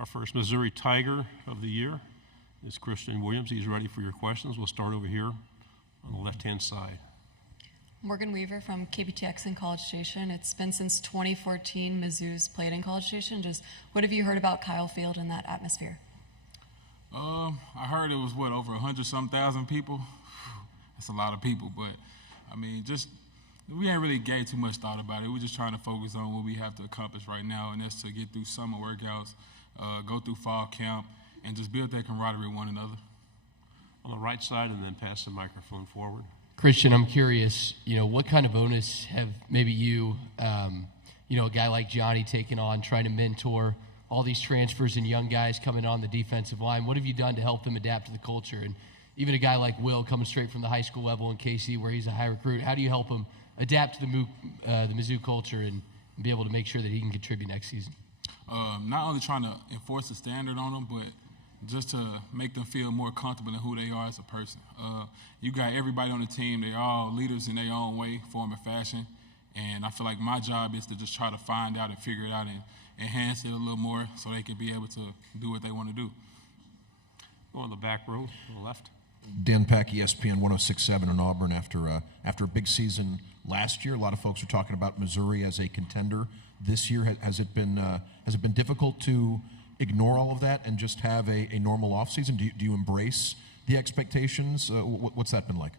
Our first Missouri Tiger of the year is Kristian Williams. He's ready for your questions. We'll start over here on the left-hand side. Morgan Weaver from KBTX in College Station. It's been since 2014 Mizzou's played in College Station. Just what have you heard about Kyle Field and that atmosphere? I heard it was, over 100-some thousand people? That's a lot of people, but, I mean, we ain't really gave too much thought about it. We're just trying to focus on what we have to accomplish right now, and that's to get through summer workouts, go through fall camp, and just build that camaraderie with one another. On the right side, and then pass the microphone forward. Kristian, I'm curious, what kind of onus have maybe you, a guy like Johnny taken on, trying to mentor all these transfers and young guys coming on the defensive line? What have you done to help them adapt to the culture? And even a guy like Will coming straight from the high school level in KC where he's a high recruit, how do you help him adapt to the Mizzou culture and be able to make sure that he can contribute next season? Not only trying to enforce the standard on them, but just to make them feel more comfortable in who they are as a person. You got everybody on the team. They're all leaders in their own way, form and fashion. And I feel like my job is to just try to find out and figure it out and enhance it a little more so they can be able to do what they want to do. Go on the back row, on the left. Dan Pack, ESPN 106.7 in Auburn. After a big season last year, a lot of folks are talking about Missouri as a contender this year. Has it been difficult to ignore all of that and just have a normal offseason? Do you embrace the expectations? What's that been like?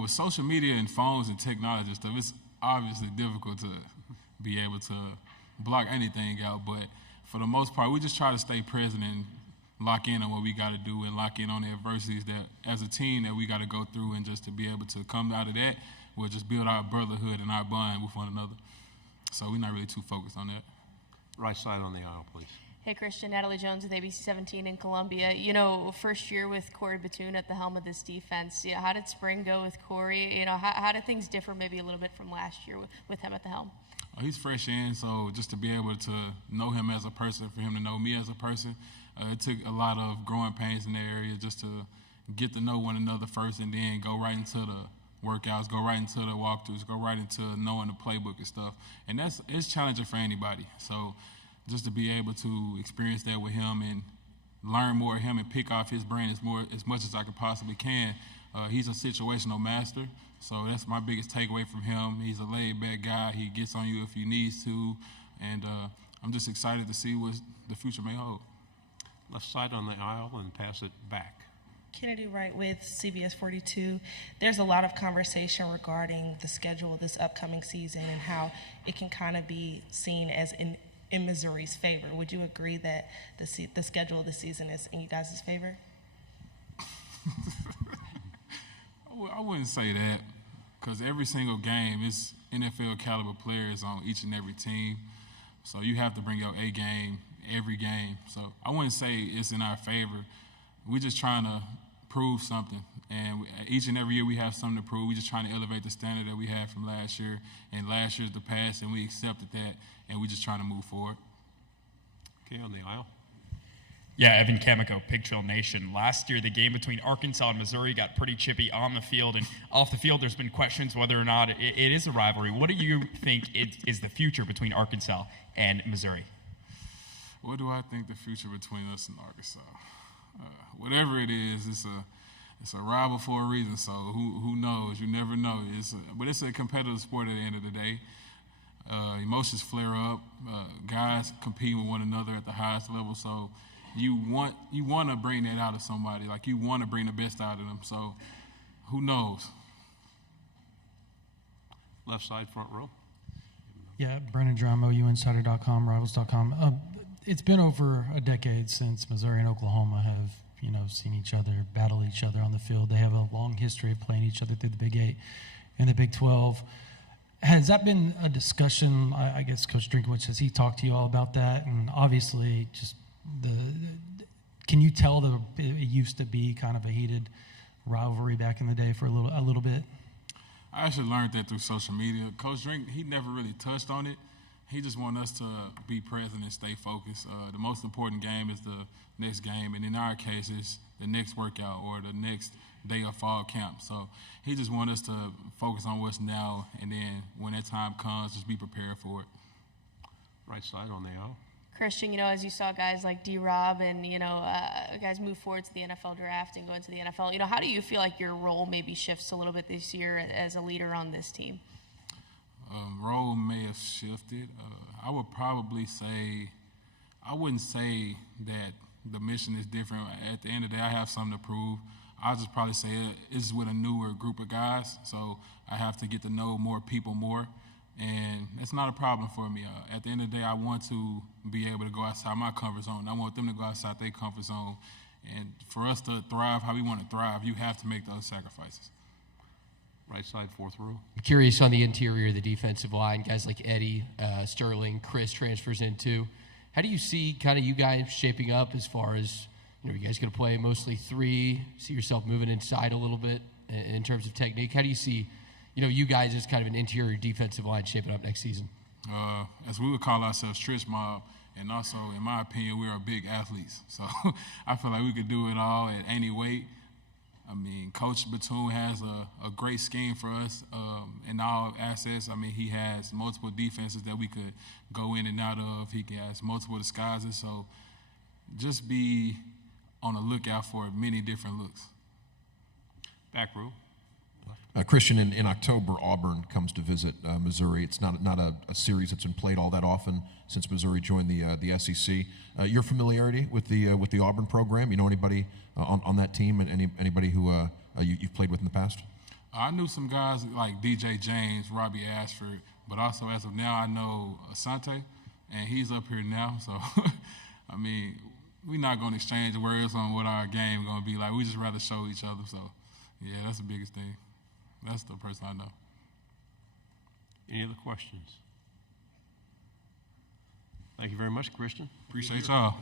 With social media and phones and technology and stuff, it's obviously difficult to be able to block anything out. But for the most part, we just try to stay present and lock in on what we got to do and lock in on the adversities that, as a team, that we got to go through, and just to be able to come out of that, we'll just build our brotherhood and our bond with one another. So we're not really too focused on that. Right side on the aisle, please. Hey, Kristian, Natalie Jones with ABC 17 in Columbia. First year with Corey Batoon at the helm of this defense. Yeah, how did spring go with Corey? How did things differ maybe a little bit from last year with him at the helm? He's fresh in, so just to be able to know him as a person, for him to know me as a person, it took a lot of growing pains in that area just to get to know one another first, and then go right into the workouts, go right into the walkthroughs, go right into knowing the playbook and stuff. And it's challenging for anybody. So just to be able to experience that with him and learn more of him and pick off his brain as much as I could possibly can. He's a situational master, so that's my biggest takeaway from him. He's a laid-back guy. He gets on you if he needs to, and I'm just excited to see what the future may hold. Left side on the aisle and pass it back. Kennedy Wright with CBS 42. There's a lot of conversation regarding the schedule this upcoming season and how it can kind of be seen as in Missouri's favor. Would you agree that the schedule of the season is in you guys' favor? I wouldn't say that, because every single game is NFL caliber players on each and every team. So you have to bring your A game every game. So I wouldn't say it's in our favor. We're just trying to prove something. And each and every year we have something to prove. We're just trying to elevate the standard that we had from last year. And last year's the past, and we accepted that, and we're just trying to move forward. Okay, on the aisle. Yeah, Evan Chemico, Pig Trail Nation. Last year, the game between Arkansas and Missouri got pretty chippy on the field, and off the field, there's been questions whether or not it is a rivalry. What do you think is the future between Arkansas and Missouri? What do I think the future between us and Arkansas? Whatever it is, it's a rival for a reason. So who knows? You never know. But it's a competitive sport at the end of the day. Emotions flare up. Guys compete with one another at the highest level. So you want to bring that out of somebody. Like, you want to bring the best out of them. So who knows? Left side, front row. Yeah, Brandon Dramo, UInsider.com, Rivals.com. It's been over a decade since Missouri and Oklahoma have, seen each other, battle each other on the field. They have a long history of playing each other through the Big 8 and the Big 12. Has that been a discussion? I guess Coach Drinkwitz, has he talked to you all about that? And obviously, just can you tell that it used to be kind of a heated rivalry back in the day for a little bit? I actually learned that through social media. Coach Drink, he never really touched on it. He just wants us to be present and stay focused. The most important game is the next game, and in our case, it's the next workout or the next day of fall camp. So he just wants us to focus on what's now, and then when that time comes, just be prepared for it. Right side on the aisle. Kristian, as you saw guys like D-Rob and, guys move forward to the NFL draft and go into the NFL, how do you feel like your role maybe shifts a little bit this year as a leader on this team? Role may have shifted. I would probably say, I wouldn't say that the mission is different. At the end of the day, I have something to prove. I'll just probably say it's with a newer group of guys, so I have to get to know more people more. And it's not a problem for me. At the end of the day, I want to be able to go outside my comfort zone. I want them to go outside their comfort zone. And for us to thrive how we want to thrive, you have to make those sacrifices. Right side, fourth row. I'm curious on the interior of the defensive line, guys like Eddie, Sterling, Chris transfers into. How do you see kind of you guys shaping up as far as, you guys going to play mostly 3, see yourself moving inside a little bit in terms of technique? How do you see, you guys as kind of an interior defensive line shaping up next season? As we would call ourselves Trish Mob, and also, in my opinion, we are big athletes. So I feel like we could do it all at any weight. I mean, Coach Batoon has a great scheme for us in all assets. I mean, he has multiple defenses that we could go in and out of. He has multiple disguises. So just be on the lookout for many different looks. Back row. Kristian, in October, Auburn comes to visit Missouri. It's not a series that's been played all that often since Missouri joined the SEC. Your familiarity with the Auburn program? You know anybody on that team, and anybody who you've played with in the past? I knew some guys like DJ James, Robbie Ashford, but also as of now I know Asante, and he's up here now. So, I mean, we're not going to exchange words on what our game going to be like. We just rather show each other. So, yeah, that's the biggest thing. That's the person I know. Any other questions? Thank you very much, Kristian. Appreciate y'all.